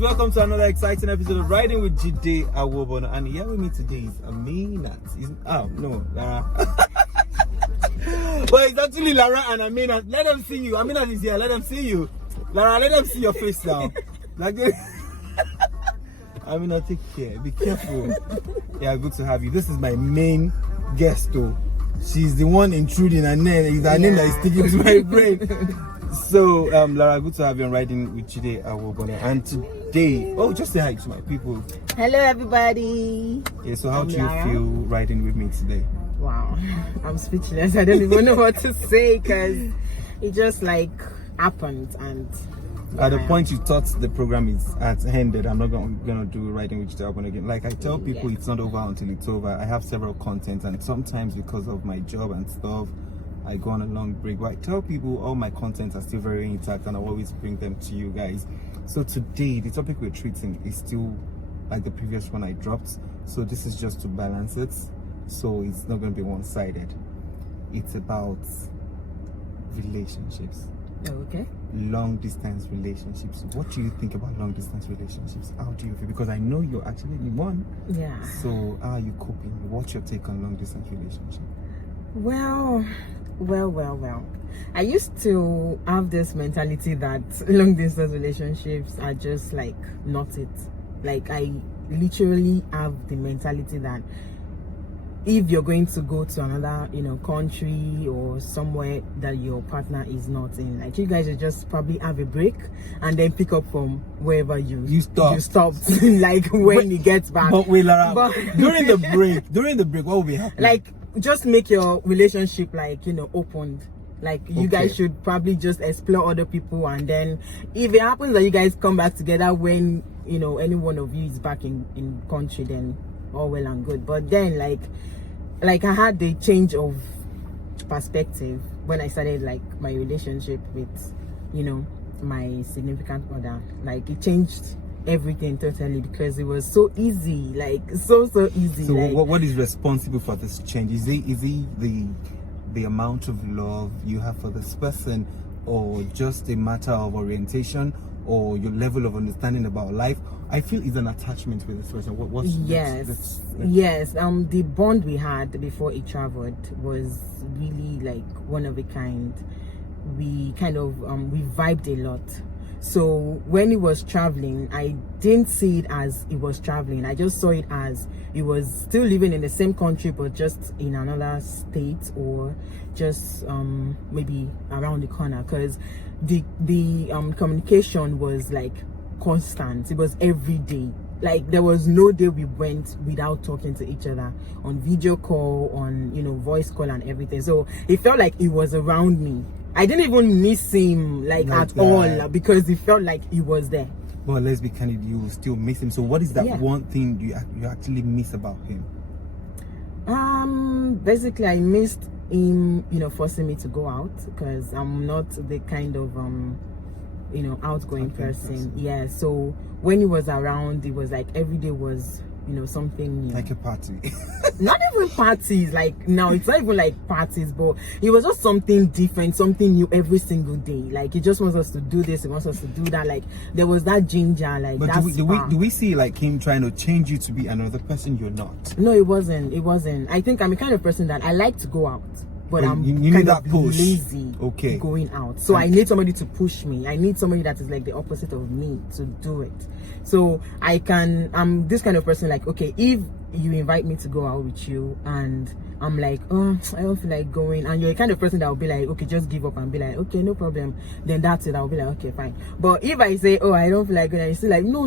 welcome to another exciting episode of Riding with Jide, Awobona. And here with me today is Aminat. Lara. Well, it's actually Lara and Aminat. Let them see you. Aminat is here. Let them see you. Lara, let them see your face now. Like this. Aminat, take care. Be careful. Yeah, good to have you. This is my main guest, though. She's the one intruding, and then it's her name that is sticking to my brain. So, Lara, good to have you on Riding with Jide, Awobona. And today, just say hi to my people. Hello, everybody. Yeah, so how do you feel riding with me today? Wow, I'm speechless. I don't even know what to say because it just like happened. And at the point you thought the program is ended, I'm not gonna do Riding with Jide, Awobona again. Like I tell people, it's not over until it's over. I have several contents, and sometimes because of my job and stuff, I go on a long break, but I tell people all my contents are still very intact and I always bring them to you guys. So today, the topic we're treating is still like the previous one I dropped. So this is just to balance it. So it's not going to be one-sided. It's about relationships. Okay. Long-distance relationships. What do you think about long-distance relationships? How do you feel? Because I know you're actually in one. Yeah. So how are you coping? What's your take on long-distance relationship? Well. I used to have this mentality that long distance relationships are just like not it. Like I literally have the mentality that if you're going to go to another, country or somewhere that your partner is not in, like you guys will just probably have a break and then pick up from wherever you stopped like when he gets back. But wait, Lara, during the break, what will be happening? Like just make your relationship like opened. Like you guys should probably just explore other people, and then if it happens that you guys come back together when any one of you is back in country, then all well and good. But then like I had the change of perspective when I started like my relationship with my significant other. Like it changed everything totally because it was so easy, like so easy. So like, what is responsible for this change? Is it the amount of love you have for this person, or just a matter of orientation, or your level of understanding about life? I feel it's an attachment with this person. Yes. The bond we had before he traveled was really like one of a kind. We kind of we vibed a lot. So when he was traveling, I didn't see it as he was traveling. I just saw it as he was still living in the same country, but just in another state, or just maybe around the corner. Because the communication was like constant. It was every day. Like there was no day we went without talking to each other on video call, on voice call and everything. So it felt like he was around me. I didn't even miss him like at all, because it felt like he was there. Well, let's be candid, you still miss him. So what is that one thing you actually miss about him? Basically I missed him forcing me to go out, because I'm not the kind of outgoing person. Yeah, so when he was around, it was like every day was something new. Like a party. Not even parties, like now it's not even like parties, but it was just something different, something new every single day. Like he just wants us to do this, he wants us to do that. Like there was that ginger, like. But do we see like him trying to change you to be another person you're not? No, it wasn't. I think I'm the kind of person that I like to go out, but I'm you kind need of that push. lazy going out. So I need somebody to push me. I need somebody that is like the opposite of me to do it. So I'm this kind of person, like, okay, if you invite me to go out with you and I'm like, oh, I don't feel like going, and you're the kind of person that will be like, okay, just give up and be like, okay, no problem, then that's it. I'll be like, okay, fine. But if I say, oh, I don't feel like going, and you say like, no,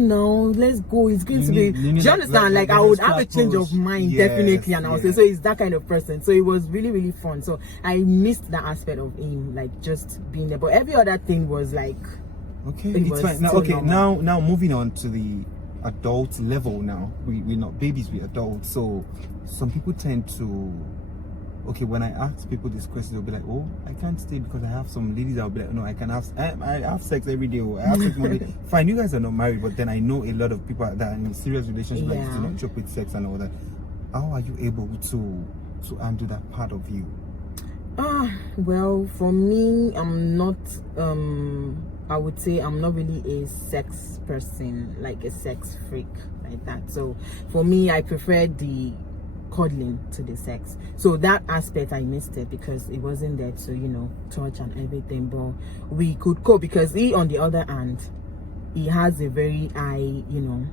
let's go, it's going to be, do you understand? Like I would have a change of mind, definitely, and I would say, so it's that kind of person. So it was really, really fun. So I missed that aspect of him, like just being there. But every other thing was like, okay, it's fine. Now moving on to the adult level. Now we're not babies, we're adults. So some people tend to, when I ask people this question, they'll be like, oh, I can't stay because I have some ladies that will be like, no, I have sex every day, or I have sex Monday. Fine, you guys are not married, but then I know a lot of people that are in a serious relationship that do not joke with sex and all that. How are you able to undo that part of you? Well, for me, I'm not I would say I'm not really a sex person, like a sex freak like that. So for me, I prefer the cuddling to the sex. So that aspect I missed it because it wasn't there to, you know, touch and everything. But we could cope because he, on the other hand, he has a very high, you know,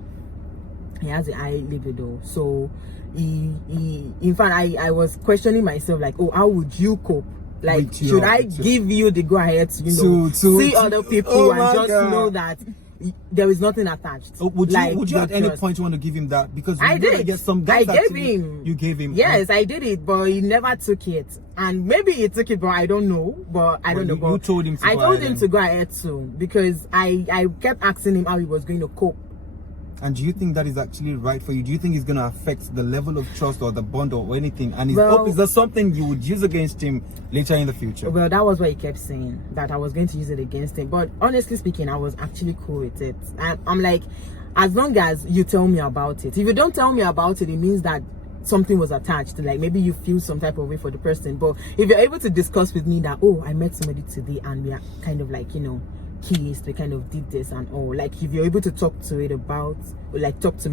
he has a high libido. So he in fact, I was questioning myself like, oh, how would you cope? Like, should I give you the go ahead to, you know, see other people and just know that there is nothing attached? Would like, you at any point want to give him that? Because I did. Get some guys I gave him. You gave him. Yes, I did it, but he never took it. And maybe he took it, but I don't know. But I don't know. You told him to I told him to go ahead too, because I kept asking him how he was going to cope. And do you think that is actually right for you? Do you think it's going to affect the level of trust or the bond or anything? And is that something you would use against him later in the future? Well, that was what he kept saying, that I was going to use it against him. But honestly speaking, I was actually cool with it. I'm like, as long as you tell me about it. If you don't tell me about it, it means that something was attached. Like maybe you feel some type of way for the person. But if you're able to discuss with me that, oh, I met somebody today and we are kind of like, you know, kissed, we kind of did this and all, like if you're able to talk to me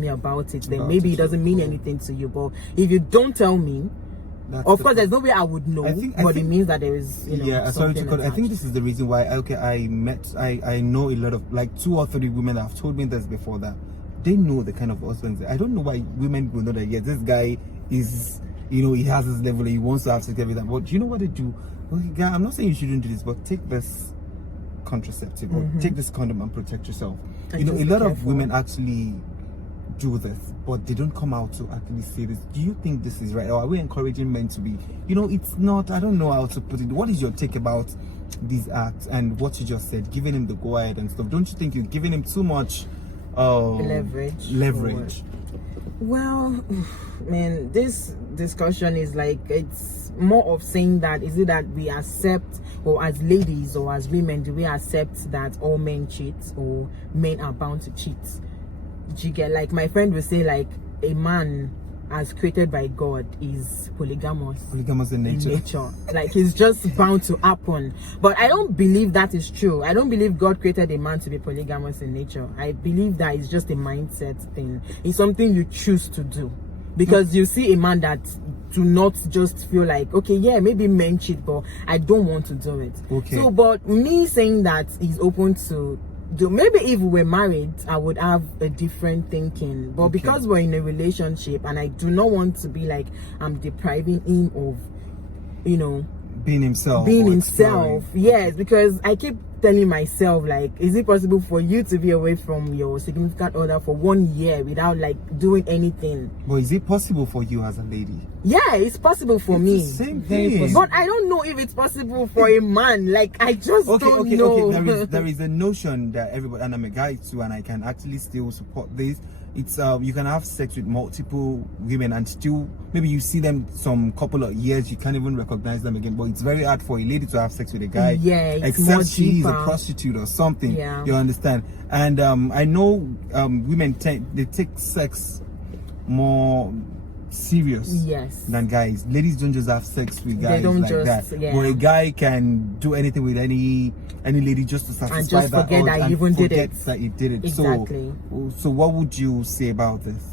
about it, then maybe it doesn't mean anything to you. But if you don't tell me, of course there's no way I would know. But it means that there is, you know, yeah, sorry to cut. I think this is the reason why I know a lot of, like 2 or 3 women that have told me this before, that they know the kind of husbands. I don't know why women will know that, yeah, this guy is, you know, he has this level, he wants to have sex every time. But you know what they do? Okay, guy, I'm not saying you shouldn't do this, but take this contraceptive or take this condom and protect yourself. And you know, a lot of women actually do this, but they don't come out to actually say this. Do you think this is right, or are we encouraging men to be, you know, it's not, I don't know how to put it. What is your take about these acts and what you just said, giving him the go ahead and stuff? Don't you think you're giving him too much leverage? Well, man, this discussion is like, it's more of saying that, is it that we accept, or as ladies or as women, do we accept that all men cheat or men are bound to cheat? Do you get, like my friend would say, like a man as created by God is polygamous in nature. Like it's just bound to happen. But I don't believe that is true. I don't believe God created a man to be polygamous in nature. I believe that it's just a mindset thing. It's something you choose to do. Because you see a man that do not just feel like, okay, yeah, maybe men cheat, but I don't want to do it. Okay. So, but me saying that he's open to do, maybe if we were married, I would have a different thinking. But because we're in a relationship, and I do not want to be like, I'm depriving him of, you know, being himself. Yes, because I keep telling myself, like, is it possible for you to be away from your significant other for 1 year without like doing anything? But is it possible for you as a lady? Yeah, it's possible for me. The same thing. But I don't know if it's possible for a man. Like, I just don't know. Okay. There is a notion that everybody, and I'm a guy too, and I can actually still support this. It's you can have sex with multiple women and still, maybe you see them some couple of years, you can't even recognize them again. But it's very hard for a lady to have sex with a guy, except she is a prostitute or something. Yeah. You understand? And I know women they take sex more serious than guys. Ladies don't just have sex with guys like that. But a guy can do anything with any lady just to satisfy and just forget that he even did it. That he did it. Exactly. So what would you say about this?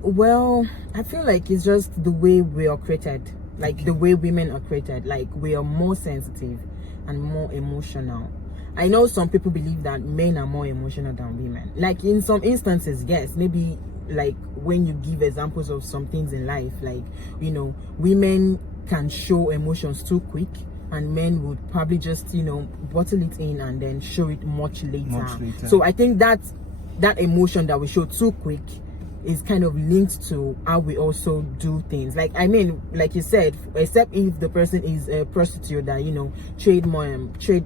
Well, I feel like it's just the way we are created, like the way women are created. Like we are more sensitive and more emotional. I know some people believe that men are more emotional than women. Like in some instances, yes, maybe like when you give examples of some things in life, like, you know, women can show emotions too quick and men would probably just, you know, bottle it in and then show it much later. So I think that emotion that we show too quick is kind of linked to how we also do things. Like, I mean, like you said, except if the person is a prostitute that, you know, trade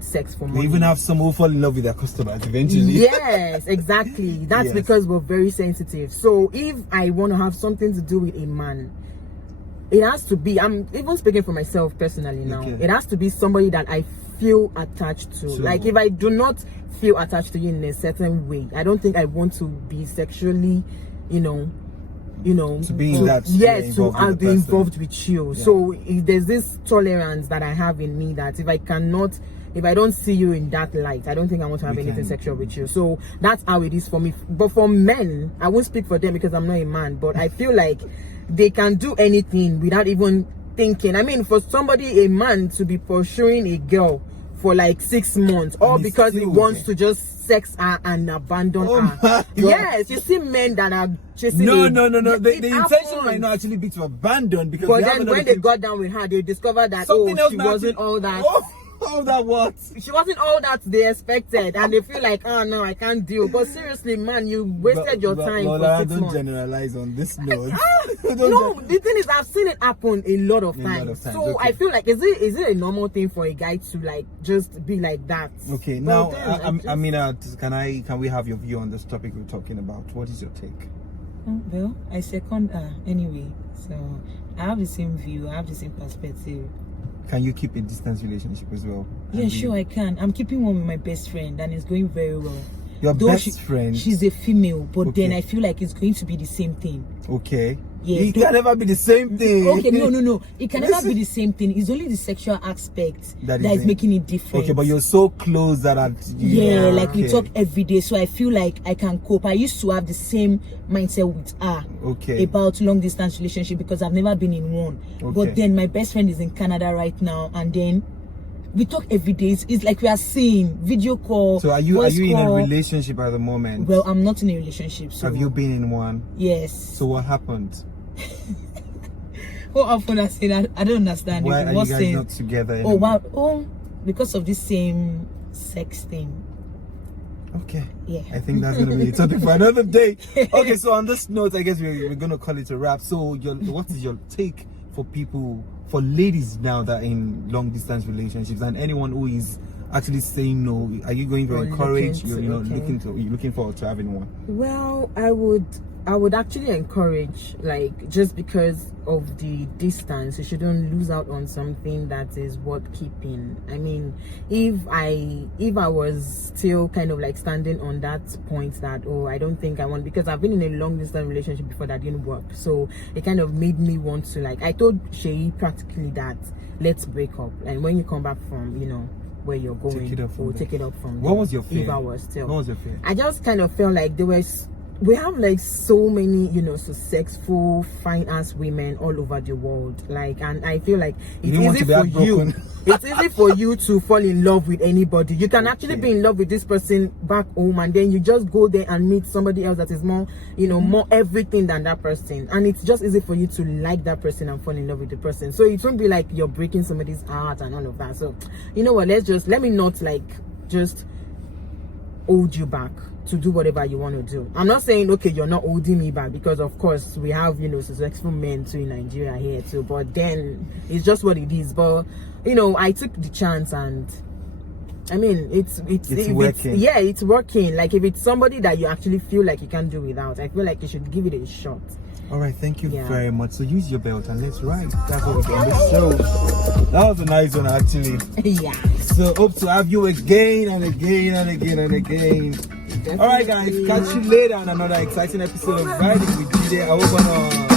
sex for money. They even have some who fall in love with their customers eventually. Yes, exactly. That's because we're very sensitive. So if I want to have something to do with a man, it has to be, I'm even speaking for myself personally now, it has to be somebody that I feel attached to. Like if I do not feel attached to you in a certain way, I don't think I want to be sexually, you know, to be in that, to be involved with you. So if there's this tolerance that I have in me, that if I cannot if I don't see you in that light, I don't think I want to have anything sexual with you. So that's how it is for me. But for men, I won't speak for them because I'm not a man, but I feel like they can do anything without even thinking. I mean, for somebody, a man, to be pursuing a girl for like 6 months, all because he wants to just sex her and abandon her. Yes, you see men that are chasing. No. The intention might not actually be to abandon, because. But then when they got down with her, they discovered that she wasn't all that. All that what? She wasn't all that they expected, and they feel like, oh no, I can't deal. But seriously, man, you wasted your time for 6 months. Don't generalize on this note. No, the thing is, I've seen it happen a lot of times. So okay. I feel like, is it a normal thing for a guy to like just be like that? Okay, now can we have your view on this topic we're talking about? What is your take? Well, I second anyway. So I have the same view. I have the same perspective. Can you keep a distance relationship as well? Yeah, sure, I can. I'm keeping one with my best friend, and it's going very well. Your best friend? She's a female, but then I feel like it's going to be the same thing. Okay. Yeah, it can never be the same thing. Okay, no. It can never be the same thing. It's only the sexual aspect that is making it different. Okay, but you're so close that we talk every day, so I feel like I can cope. I used to have the same mindset with her about long distance relationship because I've never been in one. But then my best friend is in Canada right now, and then we talk every day. It's like we are seeing video call. So are you in a relationship at the moment? Well, I'm not in a relationship. So have you been in one? Yes. So what happened? What happened? I said I don't understand. Why are you guys not together anymore? Oh wow! Oh, because of this same sex thing. Okay. Yeah. I think that's gonna be a topic for another day. Okay. So on this note, I guess we're gonna call it a wrap. So what is your take for people, for ladies now that are in long distance relationships, and anyone who is actually saying no? Are you going to encourage? You're looking forward to having one? Well, I would actually encourage, like, just because of the distance, you shouldn't lose out on something that is worth keeping. I mean, if I was still kind of like standing on that point that, I don't think I want, because I've been in a long distance relationship before that didn't work. So it kind of made me want to, like, I told Shay practically that let's break up. And when you come back from, where you're going, we'll take it up from there. What was your fear? If I was still. What was your fear? I just kind of felt like we have like so many, successful, fine-ass women all over the world. Like, and I feel like it's easy for you. It's easy for you to fall in love with anybody. You can actually be in love with this person back home, and then you just go there and meet somebody else that is more, more everything than that person. And it's just easy for you to like that person and fall in love with the person. So it won't be like you're breaking somebody's heart and all of that. So, you know what? Let me not like just hold you back to do whatever you want to do. I'm not saying, okay, you're not holding me back, because of course we have, successful men too in Nigeria here too, but then it's just what it is. But, I took the chance, and I mean, it's working. It's working. Like, if it's somebody that you actually feel like you can't do without, I feel like you should give it a shot. All right, thank you very much. So use your belt and let's ride. That's what we're doing. So that was a nice one, actually. Yeah. So hope to have you again and again and again and again. Definitely. All right, guys. Catch you later on another exciting episode of Riding with Jide. Awobona.